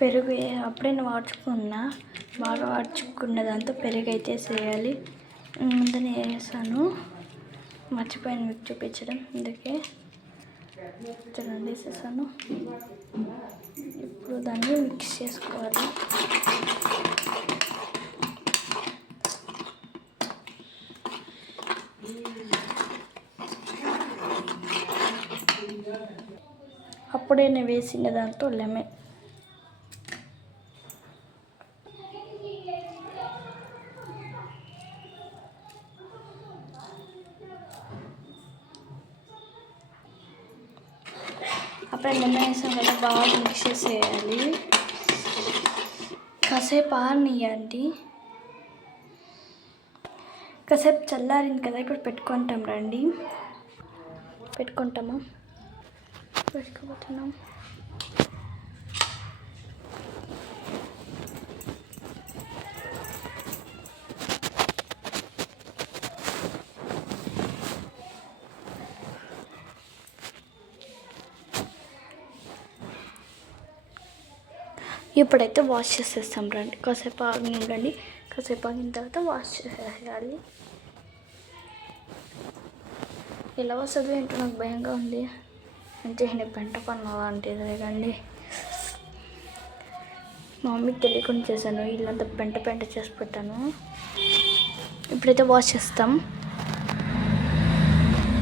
పెరుగు అప్పుడే వాడుచుకున్నా, బాగా వాడుచుకున్న దాంతో పెరుగు అయితే వేయాలి. ముందునే వేసాను, మర్చిపోయాను మీకు చూపించడం, అందుకే చూడండి వేసేసాను. ఇప్పుడు దాన్ని మిక్స్ చేసుకోవాలి. అప్పుడే నేను వేసిన దాంతో లెమన్ అప్పుడే లెమన్ వేసాం కదా, బాగా మిక్స్ చేసేయాలి. కాసేపు ఆరనియండి. కాసేపు చల్లారింది కదా, ఇప్పుడు పెట్టుకుంటాం రండి. పెట్టుకోబోతున్నాం. ఇప్పుడైతే వాష్ చేసేస్తాం రండి. కాసేపు ఆగినండి, కాసేపు ఆగిన తర్వాత వాష్ చేసేయాలి. ఎలా వస్తుందో ఏంటో నాకు భయంగా ఉంది. అంటే పెంట పన్ను అలాంటిది కండి. మా మమ్మీకి తెలియకుండా చేశాను, ఇల్లంతా పెంట చేసి పెట్టాను. ఇప్పుడైతే వాష్ చేస్తాం.